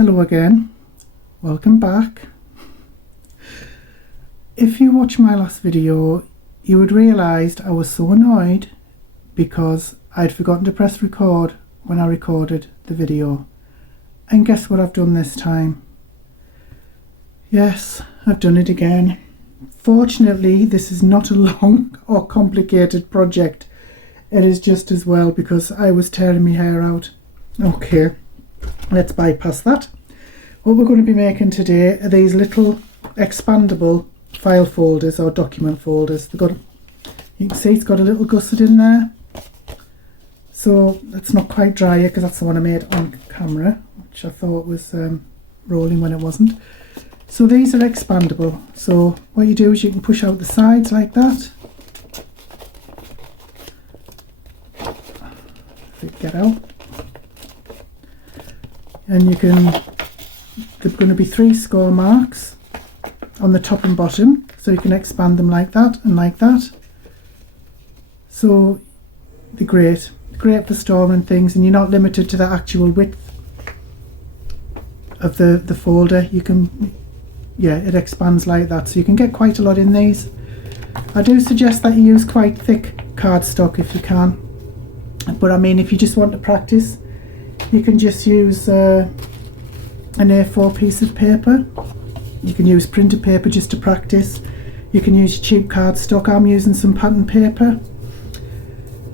Hello again, welcome back. If you watched my last video, you would realise I was so annoyed because I'd forgotten to press record when I recorded the video. And guess what I've done this time? Yes, I've done it again. Fortunately, this is not a long or complicated project. It is just as well because I was tearing my hair out. Okay, let's bypass that. What we're going to be making today are these little expandable file folders or document folders. You can see it's got a little gusset in there. So that's not quite dry yet because that's the one I made on camera, which I thought was rolling when it wasn't. So these are expandable. So what you do is you can push out the sides like that. If it get out. And you can, there's going to be 3 score marks on the top and bottom, so you can expand them like that and like that. So they're great for storing things, and you're not limited to the actual width of the folder. You can, yeah, it expands like that, so you can get quite a lot in these. I do suggest that you use quite thick cardstock if you can, but I mean, if you just want to practice, you can just use an A4 piece of paper. You can use printer paper just to practice. You can use cheap cardstock. I'm using some pattern paper.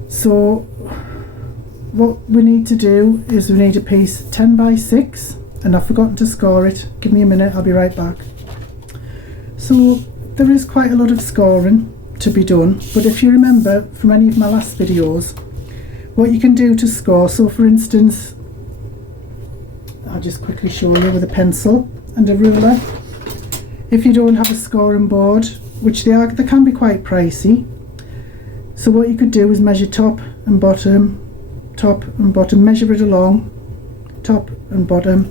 So what we need to do is we need a piece 10 by 6, and I've forgotten to score it. Give me a minute, I'll be right back. So there is quite a lot of scoring to be done, but if you remember from any of my last videos, what you can do to score, so for instance, I'll just quickly show you with a pencil and a ruler. If you don't have a scoring board, which they can be quite pricey, so what you could do is measure top and bottom, measure it along, top and bottom,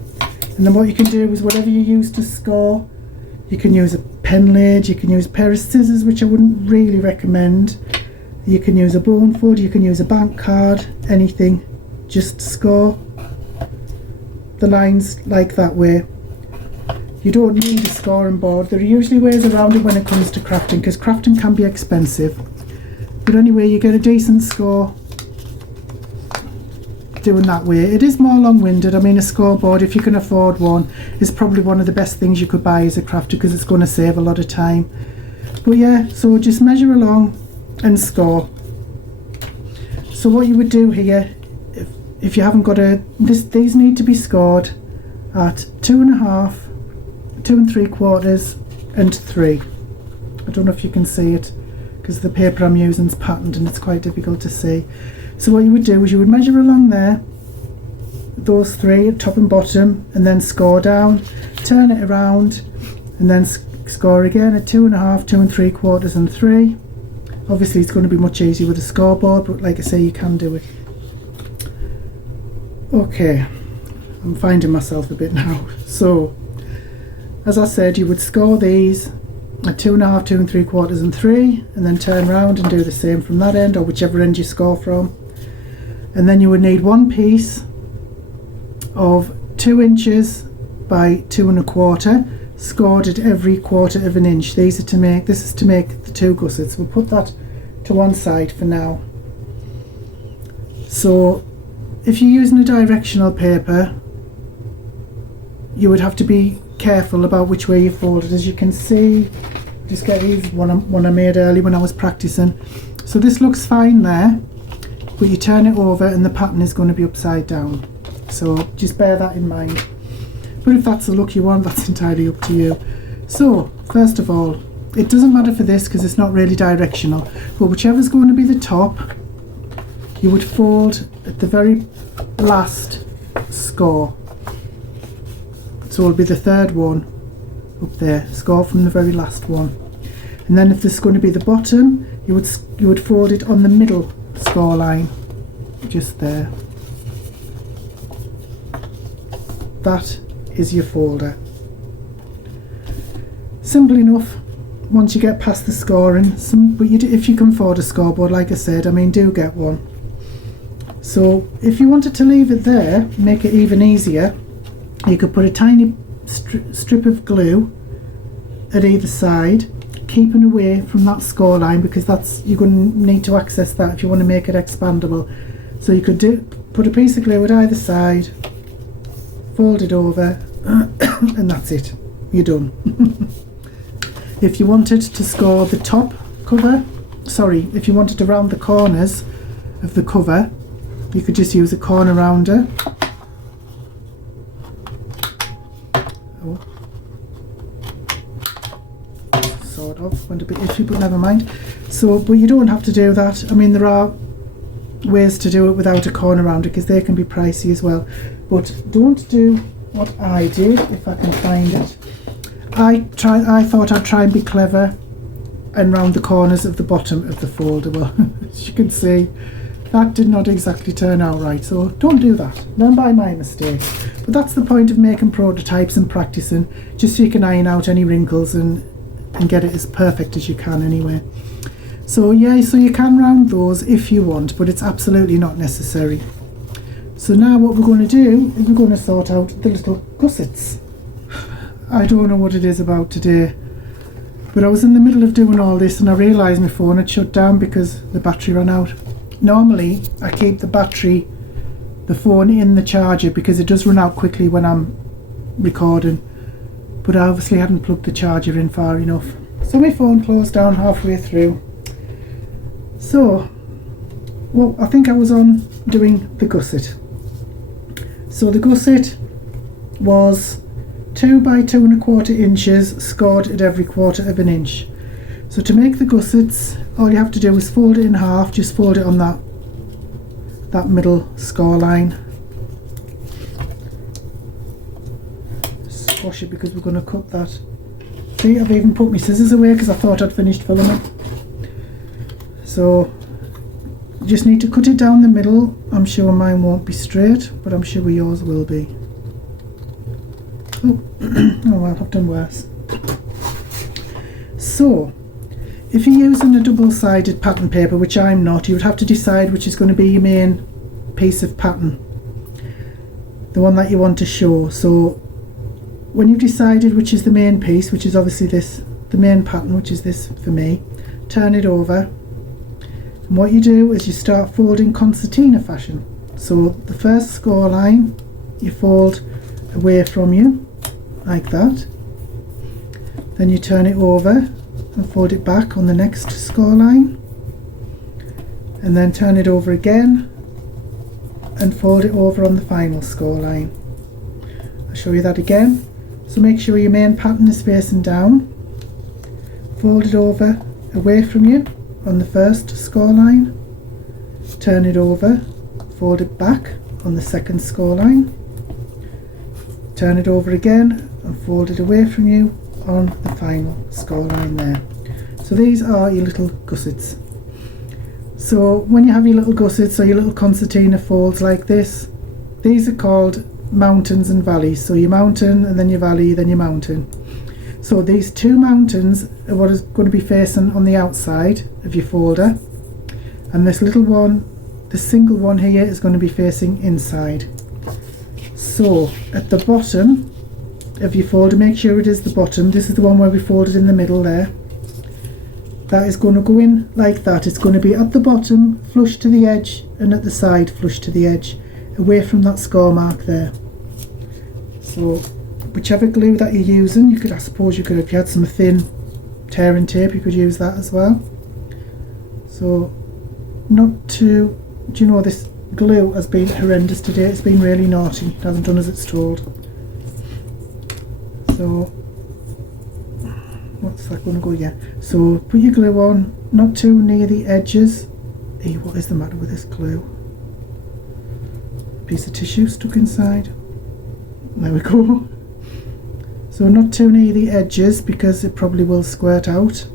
and then what you can do is whatever you use to score, you can use a pen blade, you can use a pair of scissors, which I wouldn't really recommend, you can use a bone fold, you can use a bank card, anything, just score the lines like that way. You don't need a scoring board. There are usually ways around it when it comes to crafting, because crafting can be expensive, but anyway, you get a decent score doing that way. It is more long-winded. I mean, a scoreboard, if you can afford one, is probably one of the best things you could buy as a crafter because it's going to save a lot of time. But yeah, so just measure along and score. So what you would do here, if you haven't got these need to be scored at 2.5, 2 3/4 and 3. I don't know if you can see it because the paper I'm using is patterned and it's quite difficult to see. So what you would do is you would measure along there, those 3, top and bottom, and then score down, turn it around, and then score again at 2.5, 2 3/4 and 3. Obviously it's going to be much easier with a scoreboard, but like I say, you can do it. Okay, I'm finding myself a bit now. So as I said, you would score these at 2.5, 2 3/4 and 3, and then turn around and do the same from that end, or whichever end you score from. And then you would need one piece of 2 inches by 2 1/4, scored at every 1/4 of an inch. This is to make the 2 gussets. We'll put that to one side for now. So if you're using a directional paper, you would have to be careful about which way you fold it. As you can see, just get these one I made early when I was practicing. So this looks fine there, but you turn it over and the pattern is going to be upside down. So just bear that in mind. But if that's the look you want, that's entirely up to you. So first of all, it doesn't matter for this because it's not really directional, but whichever's going to be the top, you would fold at the very last score. So it'll be the 3rd one up there, score from the very last one. And then if this is going to be the bottom, you would fold it on the middle score line, just there. That is your folder. Simple enough once you get past the scoring. But if you can afford a scoreboard, like I said, I mean, do get one. So if you wanted to leave it there, make it even easier, You could put a tiny strip of glue at either side, keeping away from that score line, because you're going to need to access that if you want to make it expandable. So you could put a piece of glue at either side, fold it over, and that's it. You're done. If you wanted to score the top cover, if you wanted to round the corners of the cover, you could just use a corner rounder. Sort of went a bit itchy, but never mind. But you don't have to do that. I mean, there are ways to do it without a corner rounder, because they can be pricey as well. But don't do what I did, if I can find it. I thought I'd try and be clever and round the corners of the bottom of the folder. Well, as you can see, that did not exactly turn out right, so don't do that. Learn by my mistakes. But that's the point of making prototypes and practicing, just so you can iron out any wrinkles and get it as perfect as you can anyway. So yeah, so you can round those if you want, but it's absolutely not necessary. So now what we're going to do is we're going to sort out the little gussets. I don't know what it is about today, but I was in the middle of doing all this and I realised my phone had shut down because the battery ran out. Normally I keep the phone in the charger, because it does run out quickly when I'm recording, but I obviously hadn't plugged the charger in far enough, so my phone closed down halfway through. So, well, I think I was on doing the gusset. So the gusset was 2 by 2 1/4 inches, scored at every 1/4 of an inch. So to make the gussets, all you have to do is fold it in half, just fold it on that middle score line. Squash it, because we're going to cut that. See, I've even put my scissors away because I thought I'd finished filming. So you just need to cut it down the middle. I'm sure mine won't be straight, but I'm sure yours will be. Oh, oh well, I've done worse. So if you're using a double-sided pattern paper, which I'm not, you would have to decide which is going to be your main piece of pattern, the one that you want to show. So when you've decided which is the main piece, which is obviously this, the main pattern, which is this for me, turn it over, and what you do is you start folding concertina fashion. So the first score line you fold away from you like that, then you turn it over and fold it back on the next score line, and then turn it over again and fold it over on the final score line. I'll show you that again. So make sure your main pattern is facing down, fold it over away from you on the first score line, turn it over, fold it back on the second score line, turn it over again and fold it away from you on the final score line there. So these are your little gussets. So when you have your little gussets or your little concertina folds like this, these are called mountains and valleys. So your mountain and then your valley, then your mountain. So these two mountains are what is going to be facing on the outside of your folder, and this little one, the single one here, is going to be facing inside. So at the bottom of your folder, make sure it is the bottom. This is the one where we folded in the middle there. That is going to go in like that. It's going to be at the bottom, flush to the edge, and at the side, flush to the edge, away from that score mark there. So whichever glue that you're using, you could, I suppose you could, if you had some thin tearing tape, you could use that as well. So not to, do you know, this glue has been horrendous today. It's been really naughty. It hasn't done as it's told. So what's that going to go? Yeah, so put your glue on, not too near the edges. Hey, what is the matter with this glue? Piece of tissue stuck inside. There we go. So not too near the edges, because it probably will squirt out,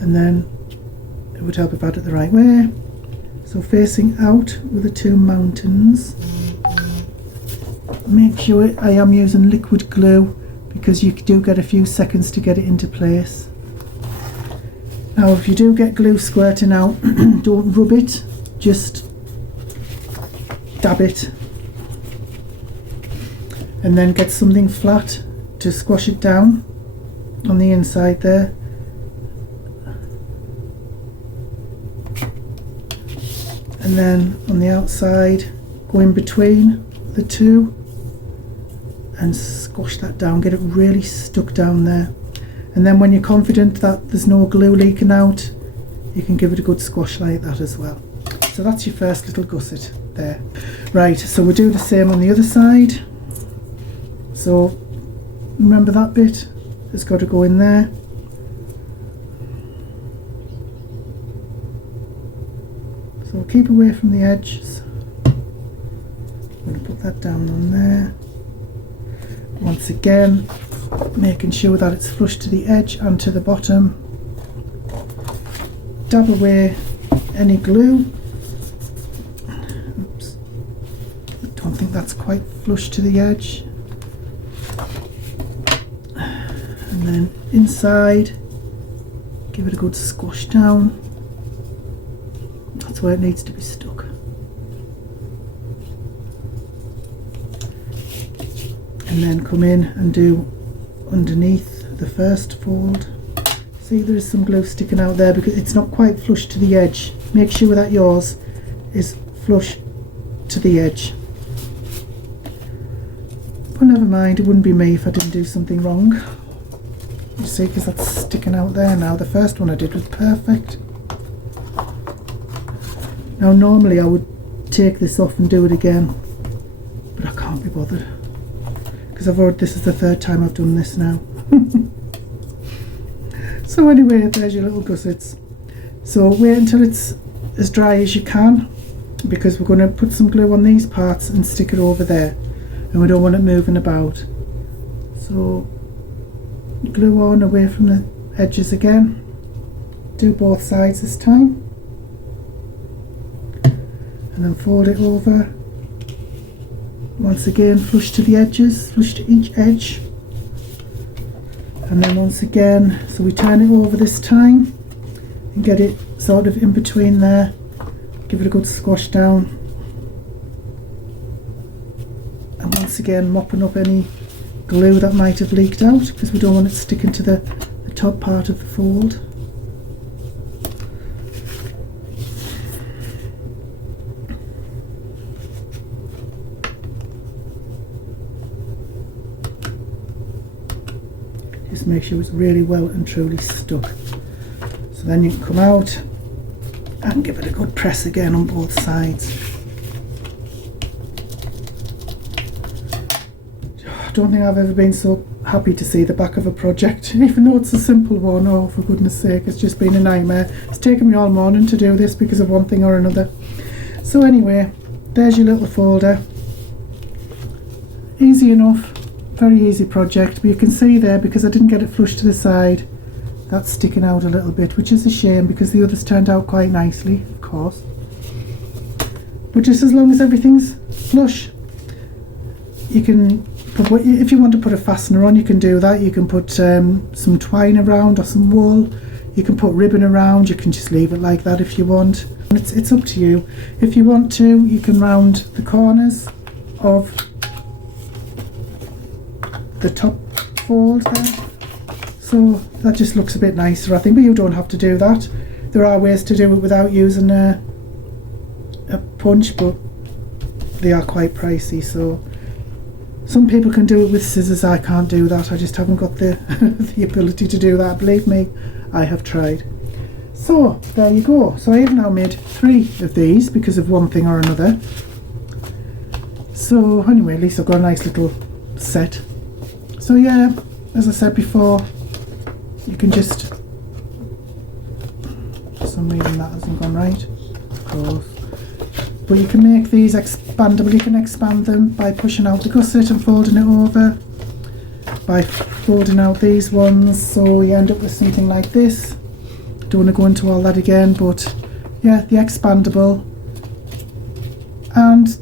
and then it would help if I had it the right way. So facing out with the two mountains. Make sure I am using liquid glue, because you do get a few seconds to get it into place. Now if you do get glue squirting out, don't rub it, just dab it. and then get something flat to squash it down on the inside there. And then on the outside, go in between the two and squash that down, get it really stuck down there. And then when you're confident that there's no glue leaking out, you can give it a good squash like that as well. So that's your first little gusset there. Right, so we'll do the same on the other side. So remember that bit has got to go in there. So keep away from the edges. I'm going to put that down on there. Once again, making sure that it's flush to the edge and to the bottom. Dab away any glue. Oops. I don't think that's quite flush to the edge. And then inside, give it a good squash down. That's where it needs to be stuck. And then come in and do underneath the first fold. See, there is some glue sticking out there because it's not quite flush to the edge. Make sure that yours is flush to the edge. But never mind, it wouldn't be me if I didn't do something wrong. You see, because that's sticking out there now. The first one I did was perfect. Now normally I would take this off and do it again, but I can't be bothered because this is the third time I've done this now. So anyway, there's your little gussets. So wait until it's as dry as you can, because we're going to put some glue on these parts and stick it over there, and we don't want it moving about. So glue on away from the edges again. Do both sides this time. And then fold it over. Once again, flush to the edges, flush to each edge. And then once again, so we turn it over this time and get it sort of in between there. Give it a good squash down. And once again, mopping up any glue that might have leaked out, because we don't want it sticking to the top part of the fold. Just make sure it's really well and truly stuck. So then you can come out and give it a good press again on both sides. I don't think I've ever been so happy to see the back of a project, even though it's a simple one. Oh, for goodness sake, it's just been a nightmare. It's taken me all morning to do this because of one thing or another. So anyway, there's your little folder. Easy enough. Very easy project, but you can see there, because I didn't get it flush to the side, that's sticking out a little bit, which is a shame because the others turned out quite nicely, of course. But just as long as everything's flush, you can put, if you want to put a fastener on, you can do that. You can put some twine around or some wool. You can put ribbon around. You can just leave it like that if you want. It's up to you. If you want to, you can round the corners of the top fold there, so that just looks a bit nicer, I think, but you don't have to do that. There are ways to do it without using a punch, but they are quite pricey, so some people can do it with scissors. I can't do that. I just haven't got the the ability to do that. Believe me, I have tried. So there you go. So I have now made 3 of these because of one thing or another. So anyway, at least I've got a nice little set. So yeah, as I said before, you can just, for some reason that hasn't gone right, of course, but you can make these expandable. You can expand them by pushing out the gusset and folding it over, by folding out these ones, so you end up with something like this. Don't want to go into all that again, but yeah, the expandable, and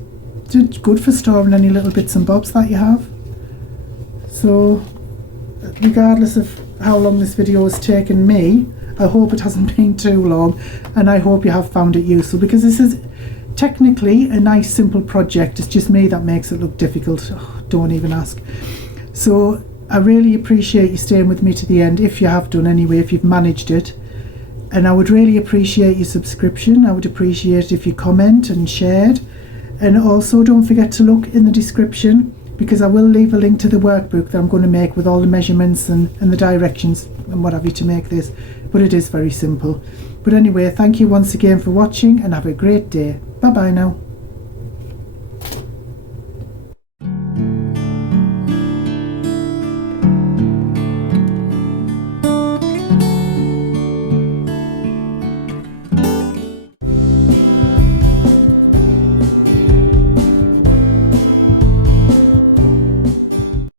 good for storing any little bits and bobs that you have. So regardless of how long this video has taken me, I hope it hasn't been too long, and I hope you have found it useful, because this is, technically a nice simple project. It's just me that makes it look difficult. Oh, don't even ask. So I really appreciate you staying with me to the end, if you have done anyway, if you've managed it. And I would really appreciate your subscription. I would appreciate if you comment and shared. And also don't forget to look in the description, because I will leave a link to the workbook that I'm going to make with all the measurements and the directions and what have you to make this. But it is very simple. But anyway, thank you once again for watching and have a great day. Bye bye now.